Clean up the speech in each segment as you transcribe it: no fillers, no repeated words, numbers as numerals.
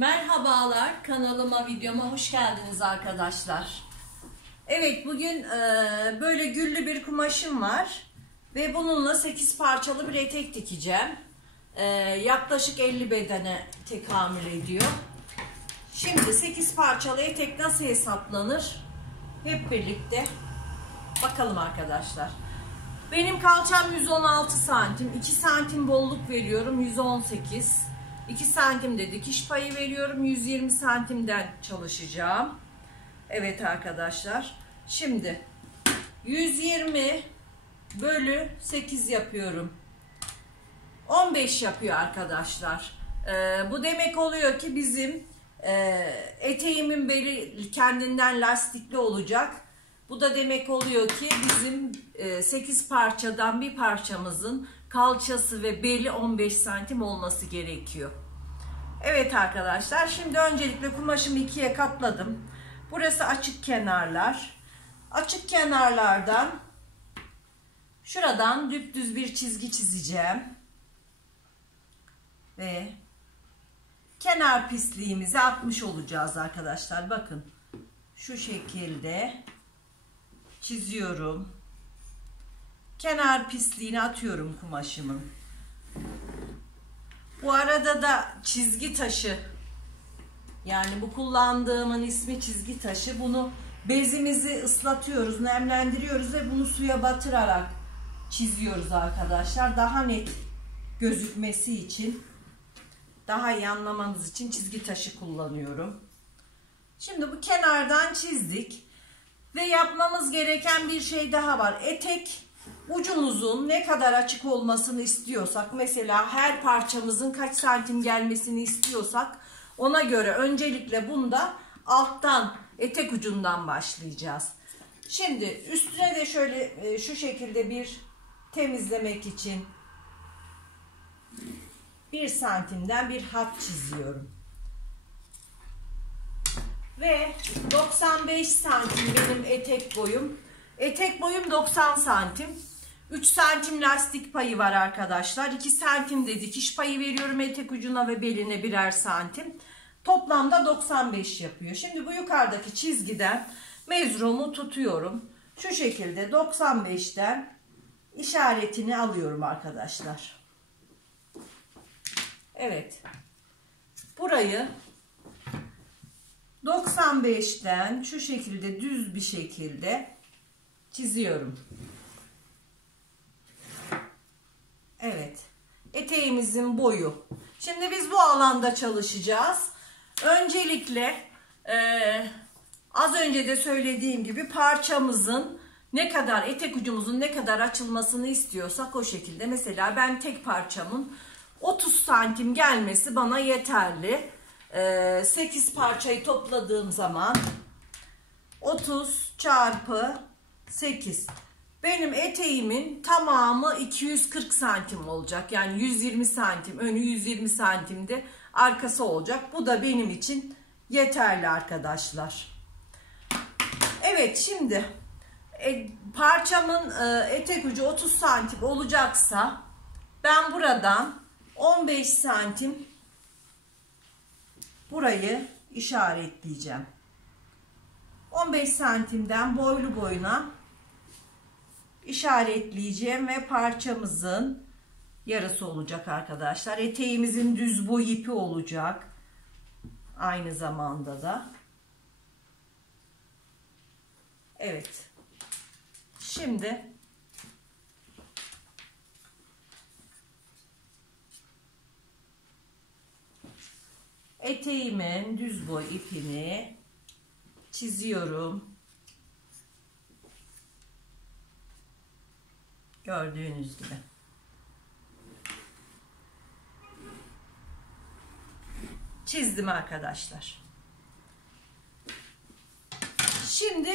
Merhabalar, kanalıma, videoma hoş geldiniz arkadaşlar. Evet, bugün böyle güllü bir kumaşım var ve bununla 8 parçalı bir etek dikeceğim. Yaklaşık 50 bedene tekamül ediyor. Şimdi 8 parçalı etek nasıl hesaplanır? Hep birlikte bakalım arkadaşlar. Benim kalçam 116 santim, 2 santim bolluk veriyorum, 118. 2 santim de dikiş payı veriyorum. 120 santimden çalışacağım. Evet arkadaşlar. Şimdi 120 bölü 8 yapıyorum. 15 yapıyor arkadaşlar. Bu demek oluyor ki bizim eteğimin beli kendinden lastikli olacak. Bu da demek oluyor ki bizim 8 parçadan bir parçamızın kalçası ve beli 15 santim olması gerekiyor. Evet arkadaşlar, şimdi öncelikle kumaşımı ikiye katladım. Burası açık kenarlar. Açık kenarlardan şuradan düpdüz bir çizgi çizeceğim. Ve kenar pisliğimizi atmış olacağız arkadaşlar. Bakın şu şekilde çiziyorum. Kenar pisliğini atıyorum kumaşımın. Bu arada da çizgi taşı, yani bu kullandığımın ismi çizgi taşı. Bunu bezimizi ıslatıyoruz, nemlendiriyoruz ve bunu suya batırarak çiziyoruz arkadaşlar. Daha net gözükmesi için, daha iyi anlamanız için çizgi taşı kullanıyorum. Şimdi bu kenardan çizdik ve yapmamız gereken bir şey daha var. Etek ucumuzun ne kadar açık olmasını istiyorsak, mesela her parçamızın kaç santim gelmesini istiyorsak, ona göre öncelikle bunda alttan, etek ucundan başlayacağız. Şimdi üstüne de şöyle şu şekilde bir temizlemek için 1 santimden bir hat çiziyorum. Ve 95 santim benim etek boyum. Etek boyum 90 santim. 3 santim lastik payı var arkadaşlar. 2 santim de dikiş payı veriyorum etek ucuna ve beline birer santim. Toplamda 95 yapıyor. Şimdi bu yukarıdaki çizgiden mezrumu tutuyorum. Şu şekilde 95'ten işaretini alıyorum arkadaşlar. Evet. Burayı 95'ten şu şekilde düz bir şekilde çiziyorum. Evet. Eteğimizin boyu. Şimdi biz bu alanda çalışacağız. Öncelikle az önce de söylediğim gibi parçamızın ne kadar, etek ucumuzun ne kadar açılmasını istiyorsak o şekilde. Mesela ben tek parçamın 30 santim gelmesi bana yeterli. 8 parçayı topladığım zaman 30 çarpı 8. Benim eteğimin tamamı 240 santim olacak. Yani 120 santim önü, 120 santimde arkası olacak. Bu da benim için yeterli arkadaşlar. Evet, şimdi parçamın etek ucu 30 santim olacaksa ben buradan 15 santim burayı işaretleyeceğim. 15 santimden boylu boyuna işaretleyeceğim ve parçamızın yarısı olacak arkadaşlar. Eteğimizin düz boy ipi olacak. Aynı zamanda da. Evet. Şimdi eteğimin düz boy ipini çiziyorum. Gördüğünüz gibi. Çizdim arkadaşlar. Şimdi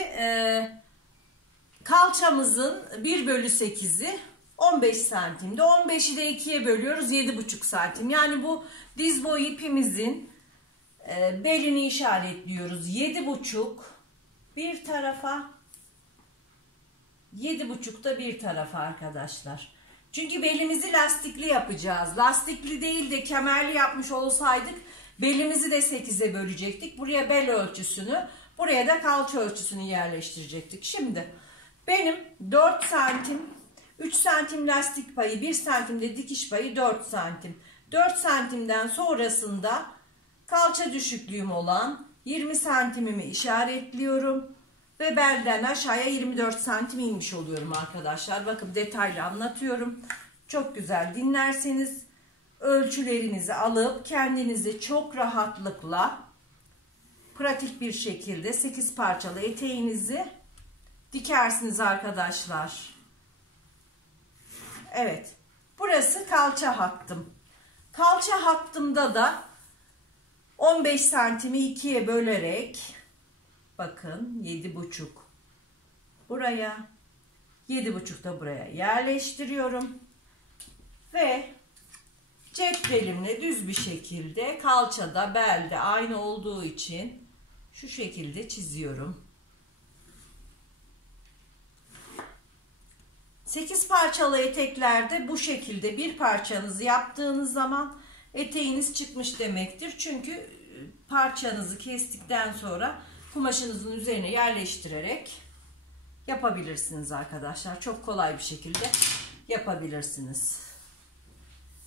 kalçamızın 1/8'i 15 santimde. 15'i de 2'ye bölüyoruz. 7,5 santim. Yani bu diz boyu ipimizin belini işaretliyoruz. 7,5 bir tarafa, 7,5 da bir tarafa arkadaşlar. Çünkü belimizi lastikli yapacağız. Lastikli değil de kemerli yapmış olsaydık Belimizi de 8'e bölecektik. Buraya bel ölçüsünü, buraya da kalça ölçüsünü yerleştirecektik. Şimdi benim 4 santim, 3 santim lastik payı, 1 santim de dikiş payı 4 santim. 4 santimden sonrasında kalça düşüklüğüm olan 20 santimimi işaretliyorum. Ve belden aşağıya 24 santim inmiş oluyorum arkadaşlar. Bakın detaylı anlatıyorum. Çok güzel dinlerseniz ölçülerinizi alıp kendinizi çok rahatlıkla pratik bir şekilde 8 parçalı eteğinizi dikersiniz arkadaşlar. Evet. Burası kalça hattım. Kalça hattımda da 15 santimi 2'ye bölerek bakın 7,5 buraya, 7,5 da buraya yerleştiriyorum. Ve cetvelimle düz bir şekilde kalçada belde aynı olduğu için şu şekilde çiziyorum. 8 parçalı eteklerde bu şekilde bir parçanızı yaptığınız zaman eteğiniz çıkmış demektir. Çünkü parçanızı kestikten sonra kumaşınızın üzerine yerleştirerek yapabilirsiniz arkadaşlar. Çok kolay bir şekilde yapabilirsiniz.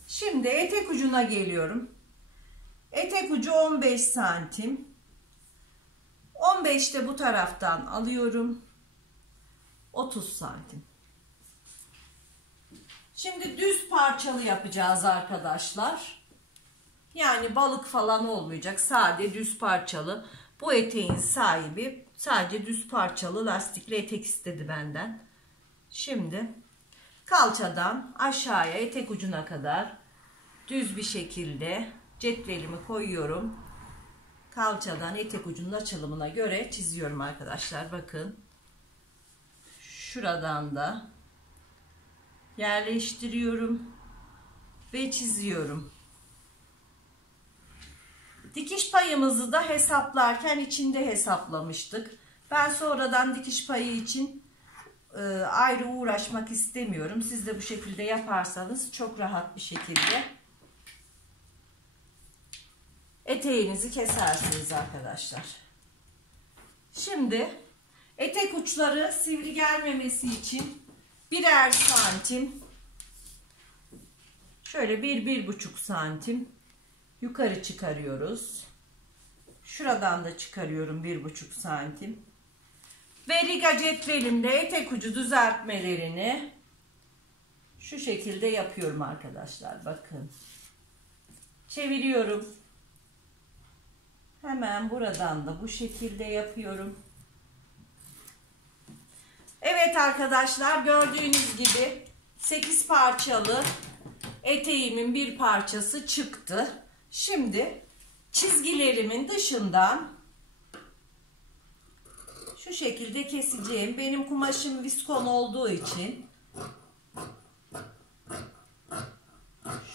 Şimdi etek ucuna geliyorum. Etek ucu 15 santim. 15 de bu taraftan alıyorum. 30 santim. Şimdi düz parçalı yapacağız arkadaşlar. Yani balık falan olmayacak. Sade düz parçalı. Bu eteğin sahibi sadece düz parçalı lastikli etek istedi benden. Şimdi kalçadan aşağıya etek ucuna kadar düz bir şekilde cetvelimi koyuyorum. Kalçadan etek ucunun açılımına göre çiziyorum arkadaşlar. Bakın. Şuradan da yerleştiriyorum ve çiziyorum. Dikiş payımızı da hesaplarken içinde hesaplamıştık. Ben sonradan dikiş payı için ayrı uğraşmak istemiyorum. Siz de bu şekilde yaparsanız çok rahat bir şekilde eteğinizi kesersiniz arkadaşlar. Şimdi etek uçları sivri gelmemesi için birer santim, şöyle 1-1,5 santim yukarı çıkarıyoruz. Şuradan da çıkarıyorum 1,5 santim. Ve riga cetvelimde etek ucu düzeltmelerini şu şekilde yapıyorum arkadaşlar. Bakın. Çeviriyorum. Hemen buradan da bu şekilde yapıyorum. Evet arkadaşlar, gördüğünüz gibi 8 parçalı eteğimin bir parçası çıktı. Şimdi çizgilerimin dışından şu şekilde keseceğim. Benim kumaşım viskon olduğu için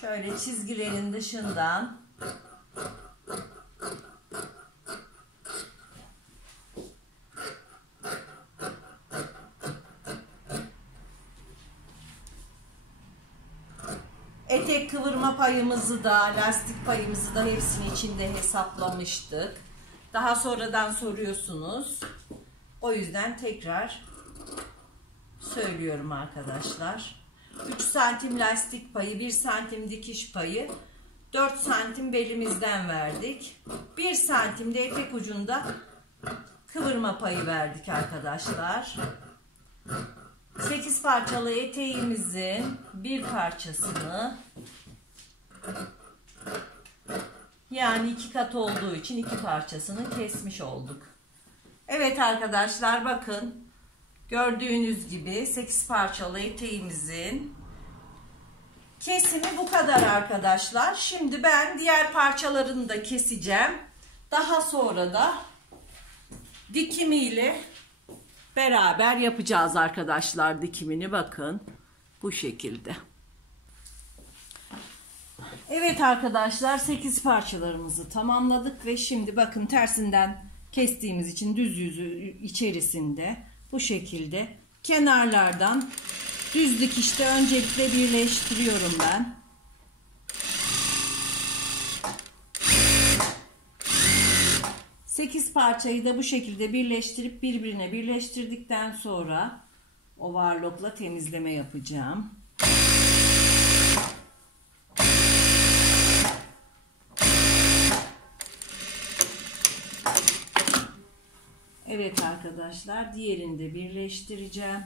şöyle çizgilerin dışından etek kıvırma payımızı da, lastik payımızı da hepsini içinde hesaplamıştık. Daha sonradan soruyorsunuz. O yüzden tekrar söylüyorum arkadaşlar. 3 santim lastik payı, 1 santim dikiş payı, 4 santim belimizden verdik. 1 santim de etek ucunda kıvırma payı verdik arkadaşlar. 8 parçalı eteğimizin bir parçasını, yani 2 kat olduğu için 2 parçasını kesmiş olduk. Evet arkadaşlar, bakın gördüğünüz gibi 8 parçalı eteğimizin kesimi bu kadar arkadaşlar. Şimdi ben diğer parçalarını da keseceğim. Daha sonra da dikimiyle beraber yapacağız arkadaşlar dikimini. Bakın bu şekilde. Evet arkadaşlar, 8 parçalarımızı tamamladık ve şimdi bakın tersinden kestiğimiz için düz yüzü içerisinde bu şekilde kenarlardan düz dikişte öncelikle birleştiriyorum ben. 8 parçayı da bu şekilde birleştirip birbirine birleştirdikten sonra overlockla temizleme yapacağım. Evet arkadaşlar, diğerini de birleştireceğim.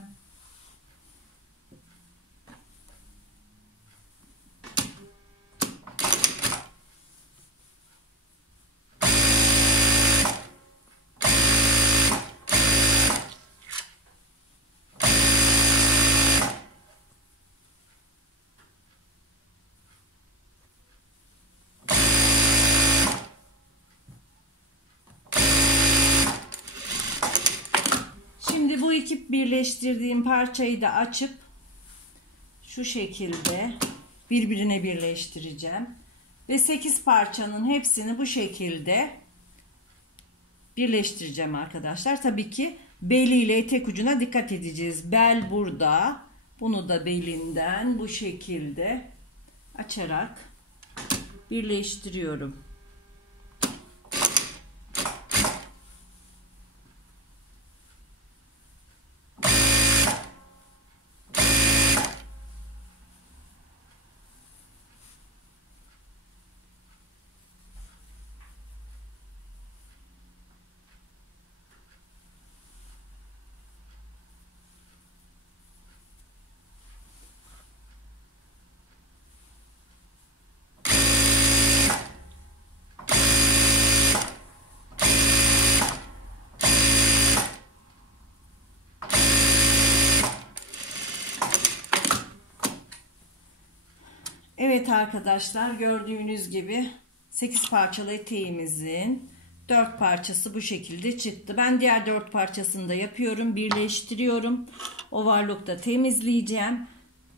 Şimdi bu iki birleştirdiğim parçayı da açıp şu şekilde birbirine birleştireceğim. Ve 8 parçanın hepsini bu şekilde birleştireceğim arkadaşlar. Tabii ki beliyle etek ucuna dikkat edeceğiz. Bel burada. Bunu da belinden bu şekilde açarak birleştiriyorum. Evet arkadaşlar, gördüğünüz gibi 8 parçalı eteğimizin 4 parçası bu şekilde çıktı. Ben diğer 4 parçasını da yapıyorum, birleştiriyorum. Overlock'ta temizleyeceğim.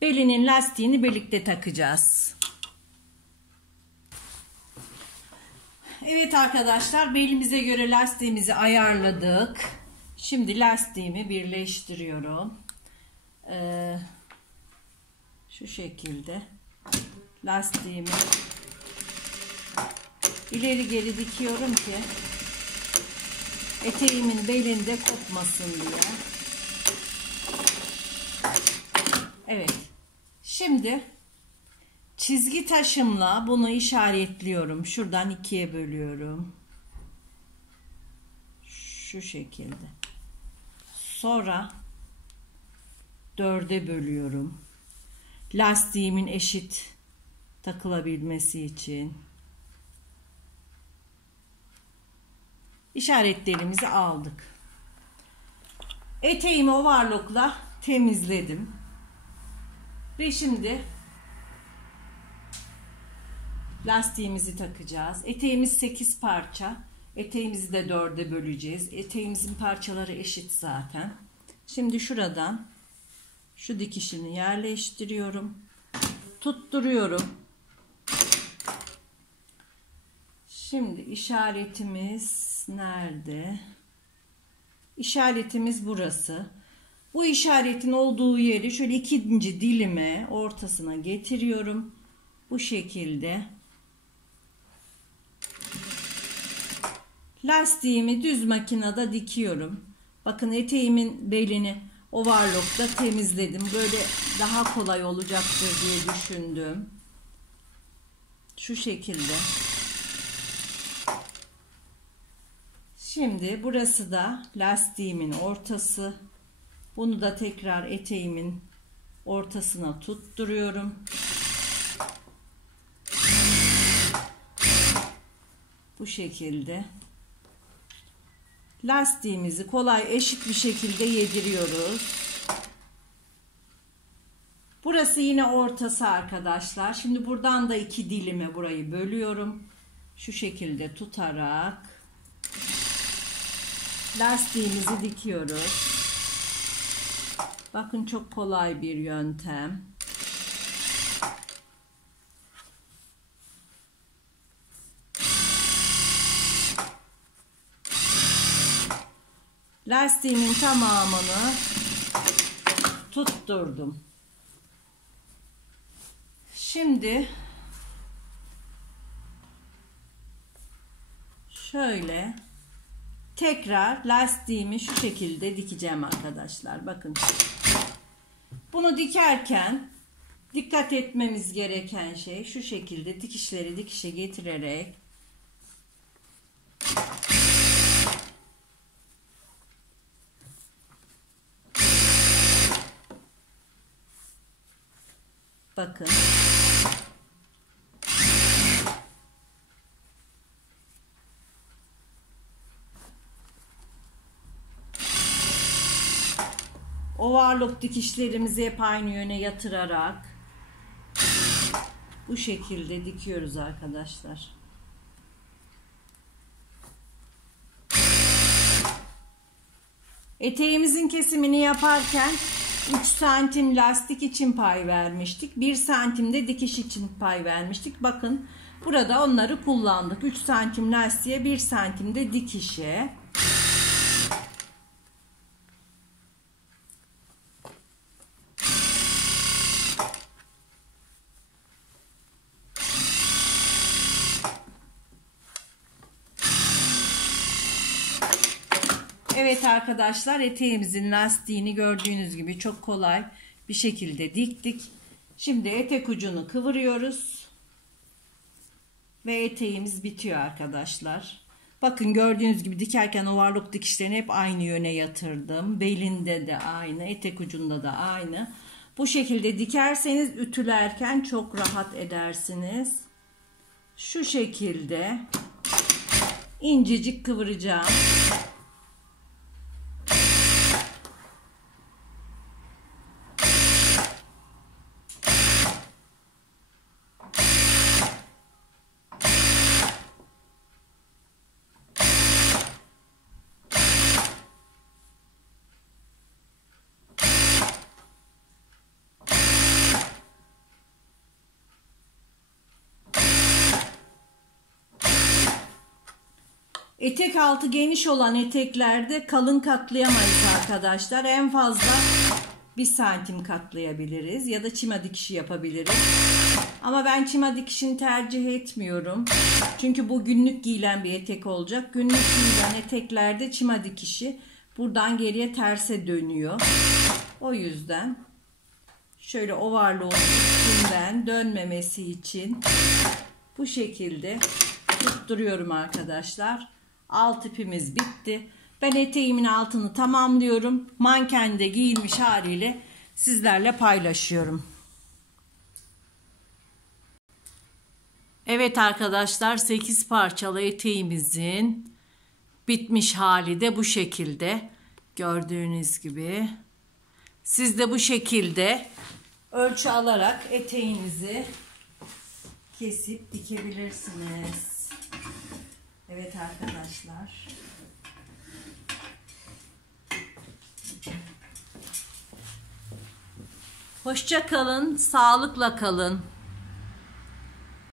Belinin lastiğini birlikte takacağız. Evet arkadaşlar, belimize göre lastiğimizi ayarladık. Şimdi lastiğimi birleştiriyorum. Şu şekilde lastiğimi ileri geri dikiyorum ki eteğimin belinde kopmasın diye. Evet. Şimdi çizgi taşımla bunu işaretliyorum. Şuradan ikiye bölüyorum. Şu şekilde. Sonra 4'e bölüyorum. Lastiğimin eşit takılabilmesi için. İşaretlerimizi aldık. Eteğimi overlockla temizledim. Ve şimdi lastiğimizi takacağız. Eteğimiz 8 parça. Eteğimizi de 4'e böleceğiz. Eteğimizin parçaları eşit zaten. Şimdi şuradan şu dikişini yerleştiriyorum. Tutturuyorum. Şimdi işaretimiz nerede? İşaretimiz burası. Bu işaretin olduğu yeri şöyle ikinci dilime ortasına getiriyorum. Bu şekilde. Lastiğimi düz makinede dikiyorum. Bakın eteğimin belini overlock'ta temizledim. Böyle daha kolay olacaktır diye düşündüm. Şu şekilde. Şimdi burası da lastiğimin ortası. Bunu da tekrar eteğimin ortasına tutturuyorum. Bu şekilde. Lastiğimizi kolay eşit bir şekilde yediriyoruz. Burası yine ortası arkadaşlar. Şimdi buradan da iki dilime burayı bölüyorum. Şu şekilde tutarak lastiğimizi dikiyoruz. Bakın çok kolay bir yöntem. Lastiğimin tamamını tutturdum. Şimdi şöyle tekrar lastiğimi şu şekilde dikeceğim arkadaşlar. Bakın. Bunu dikerken dikkat etmemiz gereken şey şu şekilde dikişleri dikişe getirerek bakın. Overlock dikişlerimizi hep aynı yöne yatırarak bu şekilde dikiyoruz arkadaşlar. Eteğimizin kesimini yaparken 3 santim lastik için pay vermiştik. 1 santim de dikiş için pay vermiştik. Bakın burada onları kullandık. 3 santim lastiğe, 1 santim de dikişe. Evet arkadaşlar, eteğimizin lastiğini gördüğünüz gibi çok kolay bir şekilde diktik. Şimdi etek ucunu kıvırıyoruz. Ve eteğimiz bitiyor arkadaşlar. Bakın gördüğünüz gibi dikerken overlock dikişlerini hep aynı yöne yatırdım. Belinde de aynı, etek ucunda da aynı. Bu şekilde dikerseniz ütülerken çok rahat edersiniz. Şu şekilde incecik kıvıracağım. Etek altı geniş olan eteklerde kalın katlayamayız arkadaşlar. En fazla 1 santim katlayabiliriz ya da çima dikişi yapabiliriz. Ama ben çima dikişini tercih etmiyorum. Çünkü bu günlük giyilen bir etek olacak. Günlük giyilen eteklerde çima dikişi buradan geriye terse dönüyor. O yüzden şöyle overlock'un üstünden dönmemesi için bu şekilde tutturuyorum arkadaşlar. Alt ipimiz bitti. Ben eteğimin altını tamamlıyorum. Mankende giyilmiş haliyle sizlerle paylaşıyorum. Evet arkadaşlar, 8 parçalı eteğimizin bitmiş hali de bu şekilde. Gördüğünüz gibi. Siz de bu şekilde ölçü alarak eteğinizi kesip dikebilirsiniz. Evet arkadaşlar. Hoşça kalın, sağlıkla kalın.